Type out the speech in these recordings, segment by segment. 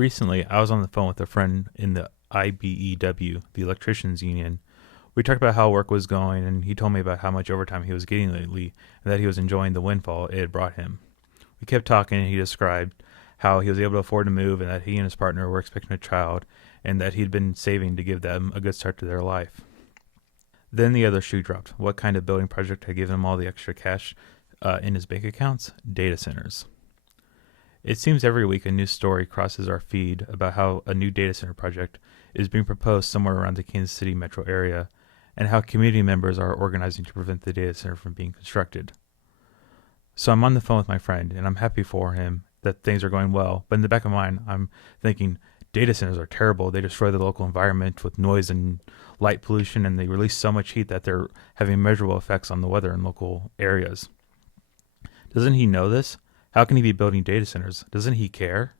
Recently, I was on the phone with a friend in the IBEW, the Electricians Union. We talked about how work was going, and he told me about how much overtime he was getting lately and that he was enjoying the windfall it had brought him. We kept talking, and he described how he was able to afford to move and that he and his partner were expecting a child and that he'd been saving to give them a good start to their life. Then the other shoe dropped. What kind of building project had given him all the extra cash in his bank accounts? Data centers. It seems every week a new story crosses our feed about how a new data center project is being proposed somewhere around the Kansas City metro area and how community members are organizing to prevent the data center from being constructed. So I'm on the phone with my friend, and I'm happy for him that things are going well, but in the back of my mind, I'm thinking data centers are terrible. They destroy the local environment with noise and light pollution, and they release so much heat that they're having measurable effects on the weather in local areas. Doesn't he know this? How can he be building data centers? Doesn't he care?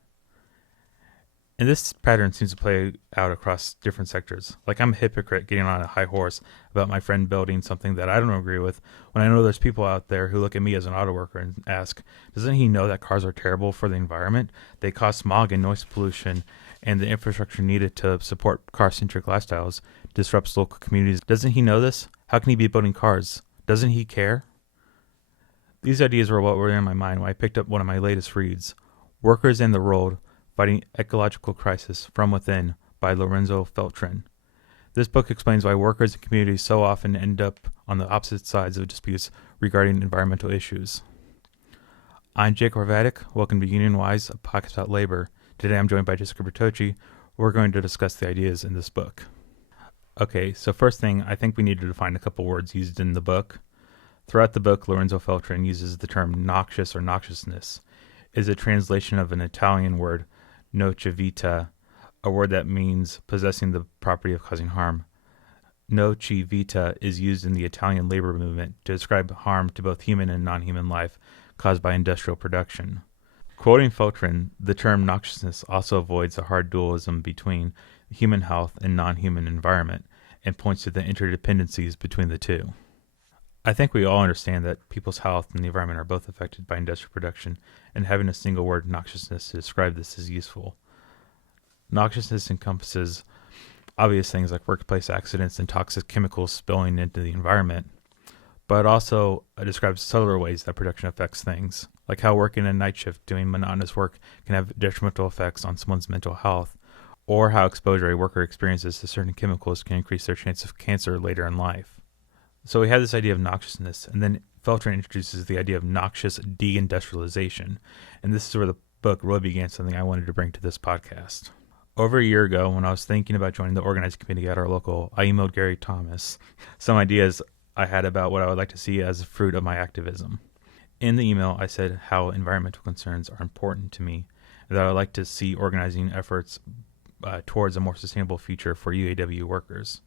And this pattern seems to play out across different sectors. Like I'm a hypocrite getting on a high horse about my friend building something that I don't agree with when I know there's people out there who look at me as an auto worker and ask, doesn't he know that cars are terrible for the environment? They cause smog and noise pollution, and the infrastructure needed to support car-centric lifestyles disrupts local communities. Doesn't he know this? How can he be building cars? Doesn't he care? These ideas were what were in my mind when I picked up one of my latest reads, Workers and the World, Fighting Ecological Crisis from Within by Lorenzo Feltrin. This book explains why workers and communities so often end up on the opposite sides of disputes regarding environmental issues. I'm Jake Orvatic. Welcome to Union Wise, a podcast about labor. Today I'm joined by Jessica Bertocci. We're going to discuss the ideas in this book. Okay, so first thing, I think we need to define a couple words used in the book. Throughout the book, Lorenzo Feltrin uses the term noxious or noxiousness. It is a translation of an Italian word, nocivita, a word that means possessing the property of causing harm. Nocivita is used in the Italian labor movement to describe harm to both human and non-human life caused by industrial production. Quoting Feltrin, the term noxiousness also avoids a hard dualism between human health and non-human environment and points to the interdependencies between the two. I think we all understand that people's health and the environment are both affected by industrial production, and having a single word, noxiousness, to describe this is useful. Noxiousness encompasses obvious things like workplace accidents and toxic chemicals spilling into the environment, but also describes subtler ways that production affects things, like how working a night shift doing monotonous work can have detrimental effects on someone's mental health, or how exposure a worker experiences to certain chemicals can increase their chance of cancer later in life. So we have this idea of noxiousness, and then Feltrin introduces the idea of noxious deindustrialization, and this is where the book really began something I wanted to bring to this podcast. Over a year ago, when I was thinking about joining the organizing committee at our local, I emailed Gary Thomas some ideas I had about what I would like to see as a fruit of my activism. In the email, I said how environmental concerns are important to me, and that I would like to see organizing efforts towards a more sustainable future for UAW workers.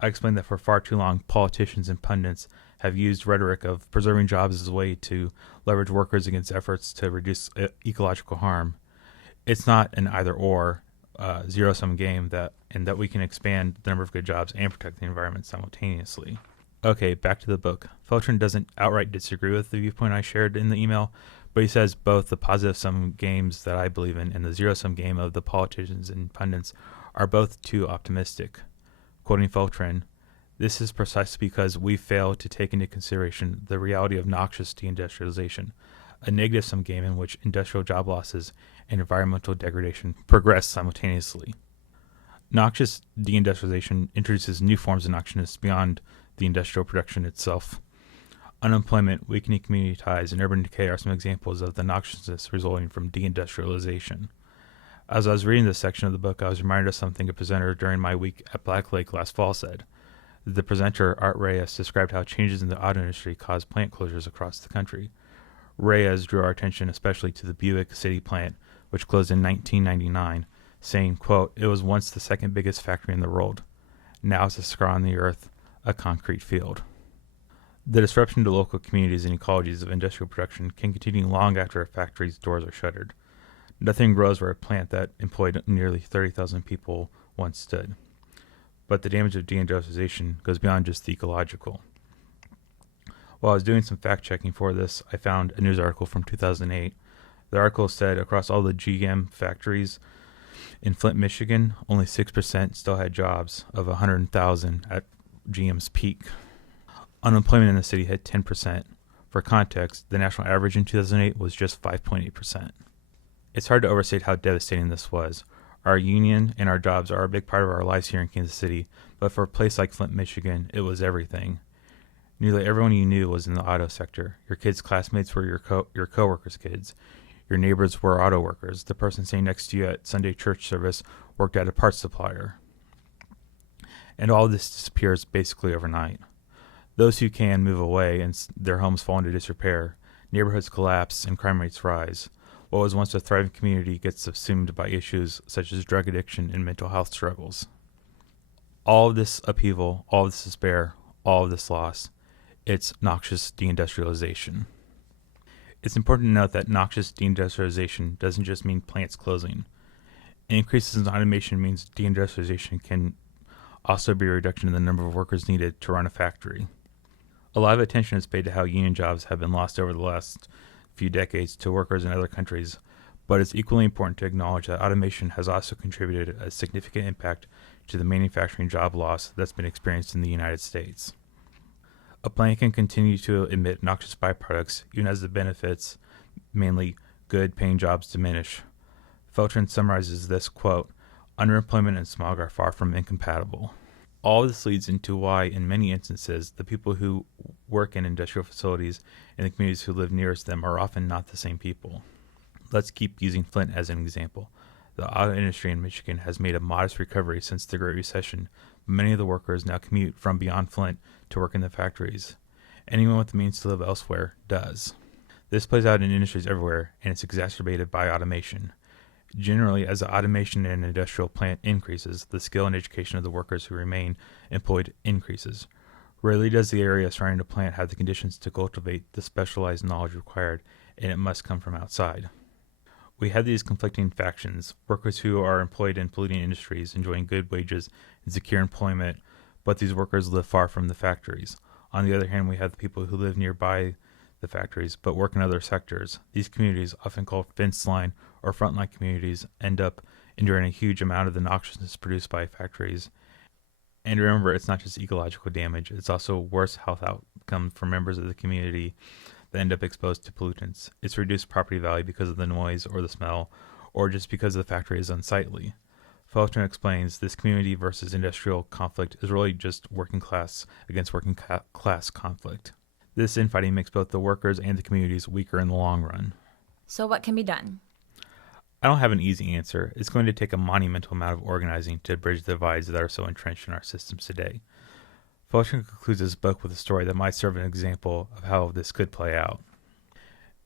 I explained that for far too long, politicians and pundits have used rhetoric of preserving jobs as a way to leverage workers against efforts to reduce ecological harm. It's not an either-or, zero-sum game and that we can expand the number of good jobs and protect the environment simultaneously. Okay, back to the book. Feltrin doesn't outright disagree with the viewpoint I shared in the email, but he says both the positive-sum games that I believe in and the zero-sum game of the politicians and pundits are both too optimistic. Quoting Feltrin, this is precisely because we fail to take into consideration the reality of noxious deindustrialization, a negative-sum game in which industrial job losses and environmental degradation progress simultaneously. Noxious deindustrialization introduces new forms of noxiousness beyond the industrial production itself. Unemployment, weakening community ties, and urban decay are some examples of the noxiousness resulting from deindustrialization. As I was reading this section of the book, I was reminded of something a presenter during my week at Black Lake last fall said. The presenter, Art Reyes, described how changes in the auto industry caused plant closures across the country. Reyes drew our attention especially to the Buick City plant, which closed in 1999, saying, quote, "It was once the second biggest factory in the world. Now it's a scar on the earth, a concrete field." The disruption to local communities and ecologies of industrial production can continue long after a factory's doors are shuttered. Nothing grows where a plant that employed nearly 30,000 people once stood. But the damage of deindustrialization goes beyond just the ecological. While I was doing some fact-checking for this, I found a news article from 2008. The article said across all the GM factories, In Flint, Michigan, only 6% still had jobs of 100,000 at GM's peak. Unemployment in the city hit 10%. For context, the national average in 2008 was just 5.8%. It's hard to overstate how devastating this was. Our union and our jobs are a big part of our lives here in Kansas City, but for a place like Flint, Michigan, it was everything. Nearly everyone you knew was in the auto sector. Your kids' classmates were your coworkers' kids. Your neighbors were auto workers. The person sitting next to you at Sunday church service worked at a parts supplier. And all this disappears basically overnight. Those who can move away and their homes fall into disrepair. Neighborhoods collapse and crime rates rise. What was once a thriving community gets subsumed by issues such as drug addiction and mental health struggles. All of this upheaval, all of this despair, all of this loss, it's noxious deindustrialization. It's important to note that noxious deindustrialization doesn't just mean plants closing. Increases in automation means deindustrialization can also be a reduction in the number of workers needed to run a factory. A lot of attention is paid to how union jobs have been lost over the last few decades to workers in other countries, but it's equally important to acknowledge that automation has also contributed a significant impact to the manufacturing job loss that's been experienced in the United States. A plant can continue to emit noxious byproducts even as the benefits, mainly good paying jobs, diminish. Feltrin summarizes this, quote, "Underemployment and smog are far from incompatible." All this leads into why, in many instances, the people who work in industrial facilities and the communities who live nearest them are often not the same people. Let's keep using Flint as an example. The auto industry in Michigan has made a modest recovery since the Great Recession, but many of the workers now commute from beyond Flint to work in the factories. Anyone with the means to live elsewhere does. This plays out in industries everywhere, and it's exacerbated by automation. Generally, as the automation in an industrial plant increases, the skill and education of the workers who remain employed increases. Rarely does the area surrounding the plant have the conditions to cultivate the specialized knowledge required, and it must come from outside. We have these conflicting factions, workers who are employed in polluting industries enjoying good wages and secure employment, but these workers live far from the factories. On the other hand, we have the people who live nearby the factories but work in other sectors. These communities, often called fence line or frontline communities, end up enduring a huge amount of the noxiousness produced by factories. And remember, it's not just ecological damage, it's also worse health outcomes for members of the community that end up exposed to pollutants. It's reduced property value because of the noise or the smell, or just because the factory is unsightly. Feltrin explains this community versus industrial conflict is really just working class against working class conflict. This infighting makes both the workers and the communities weaker in the long run. So what can be done? I don't have an easy answer. It's going to take a monumental amount of organizing to bridge the divides that are so entrenched in our systems today. Feltrin concludes his book with a story that might serve as an example of how this could play out.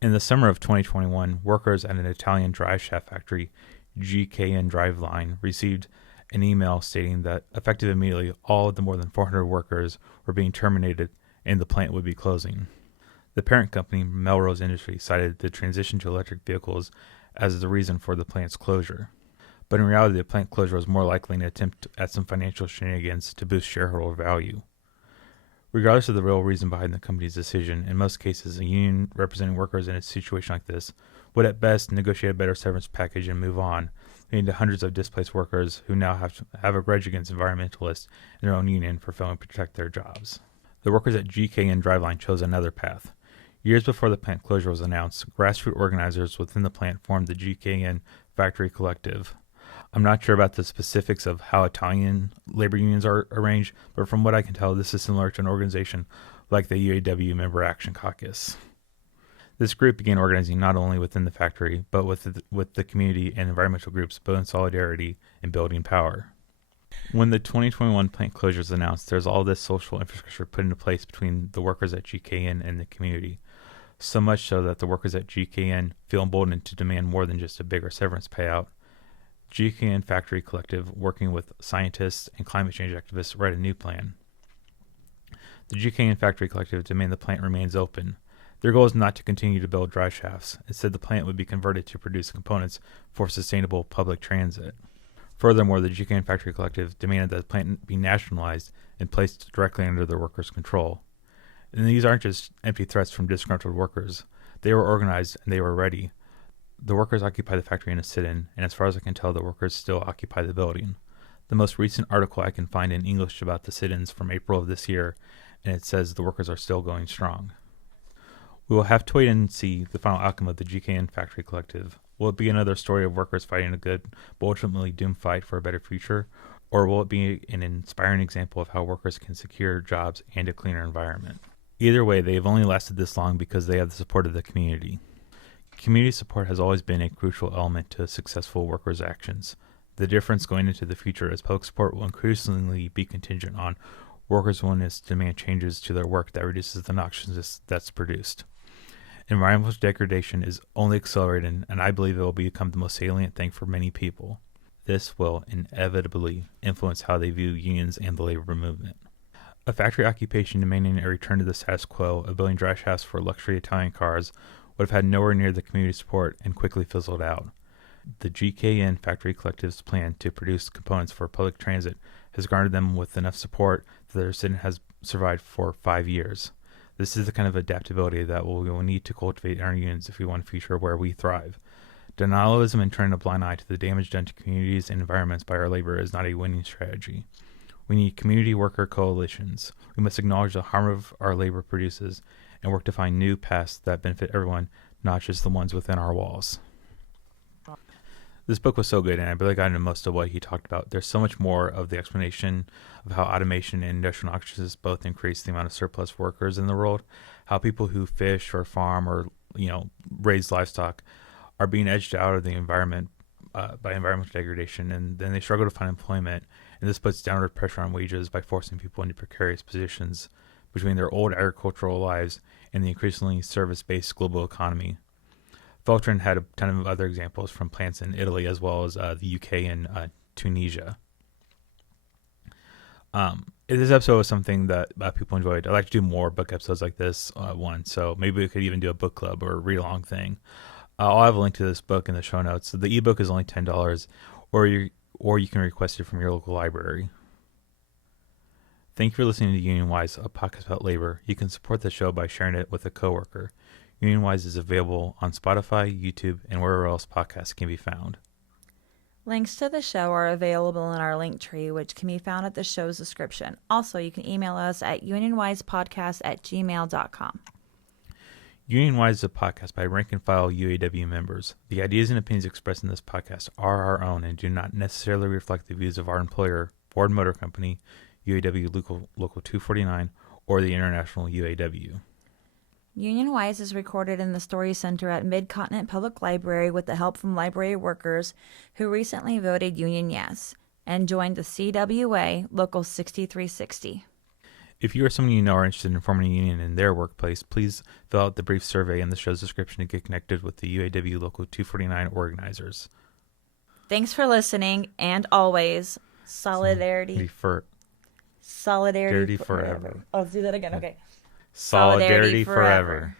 In the summer of 2021, workers at an Italian drive shaft factory, GKN Driveline, received an email stating that effective immediately, all of the more than 400 workers were being terminated and the plant would be closing. The parent company, Melrose Industries, cited the transition to electric vehicles as the reason for the plant's closure. But in reality, the plant closure was more likely an attempt at some financial shenanigans to boost shareholder value. Regardless of the real reason behind the company's decision, in most cases, a union representing workers in a situation like this would at best negotiate a better severance package and move on, leading to hundreds of displaced workers who now have a grudge against environmentalists in their own union for failing to protect their jobs. The workers at GKN Driveline chose another path. Years before the plant closure was announced, grassroots organizers within the plant formed the GKN Factory Collective. I'm not sure about the specifics of how Italian labor unions are arranged, but from what I can tell, this is similar to an organization like the UAW Member Action Caucus. This group began organizing not only within the factory, but with the community and environmental groups, both in solidarity and building power. When the 2021 plant closure was announced, there's all this social infrastructure put into place between the workers at GKN and the community. So much so that the workers at GKN feel emboldened to demand more than just a bigger severance payout. GKN Factory Collective, working with scientists and climate change activists, write a new plan. The GKN Factory Collective demand the plant remains open. Their goal is not to continue to build drive shafts. Instead, the plant would be converted to produce components for sustainable public transit. Furthermore, the GKN Factory Collective demanded that the plant be nationalized and placed directly under the workers' control. And these aren't just empty threats from disgruntled workers. They were organized and they were ready. The workers occupy the factory in a sit-in, and as far as I can tell, the workers still occupy the building. The most recent article I can find in English about the sit-ins from April of this year, and it says the workers are still going strong. We will have to wait and see the final outcome of the GKN Factory Collective. Will it be another story of workers fighting a good but ultimately doomed fight for a better future, or will it be an inspiring example of how workers can secure jobs and a cleaner environment? Either way, they have only lasted this long because they have the support of the community. Community support has always been a crucial element to successful workers' actions. The difference going into the future is public support will increasingly be contingent on workers' willingness to demand changes to their work that reduces the noxiousness that's produced. Environmental degradation is only accelerating, and I believe it will become the most salient thing for many people. This will inevitably influence how they view unions and the labor movement. A factory occupation demanding a return to the status quo of building dry shafts for luxury Italian cars would have had nowhere near the community support and quickly fizzled out. The GKN Factory Collective's plan to produce components for public transit has garnered them with enough support that their sit-in has survived for 5 years. This is the kind of adaptability that we will need to cultivate in our unions if we want a future where we thrive. Denialism and turning a blind eye to the damage done to communities and environments by our labor is not a winning strategy. We need community worker coalitions. We must acknowledge the harm of our labor produces and work to find new paths that benefit everyone, not just the ones within our walls. This book was so good, and I really got into most of what he talked about. There's so much more of the explanation of how automation and industrial noxiousness both increase the amount of surplus workers in the world, how people who fish or farm or raise livestock are being edged out of the environment by environmental degradation, and then they struggle to find employment, and this puts downward pressure on wages by forcing people into precarious positions between their old agricultural lives and the increasingly service-based global economy. Feltrin had a ton of other examples from plants in Italy as well as the UK and Tunisia. This episode was something that people enjoyed. I'd like to do more book episodes like this one, so maybe we could even do a book club or a read-along thing. I'll have a link to this book in the show notes. The ebook is only $10, or you can request it from your local library. Thank you for listening to Union Wise, a podcast about labor. You can support the show by sharing it with a coworker. Union Wise is available on Spotify, YouTube, and wherever else podcasts can be found. Links to the show are available in our link tree, which can be found at the show's description. Also, you can email us at unionwisepodcast@gmail.com. Union Wise is a podcast by rank and file UAW members. The ideas and opinions expressed in this podcast are our own and do not necessarily reflect the views of our employer, Ford Motor Company, UAW Local 249, or the International UAW. Union Wise is recorded in the Story Center at Mid-Continent Public Library with the help from library workers who recently voted Union Yes and joined the CWA Local 6360. If you or someone you know are interested in forming a union in their workplace, please fill out the brief survey in the show's description to get connected with the UAW Local 249 organizers. Thanks for listening, and always, solidarity forever. I'll do that again. Okay. Solidarity forever.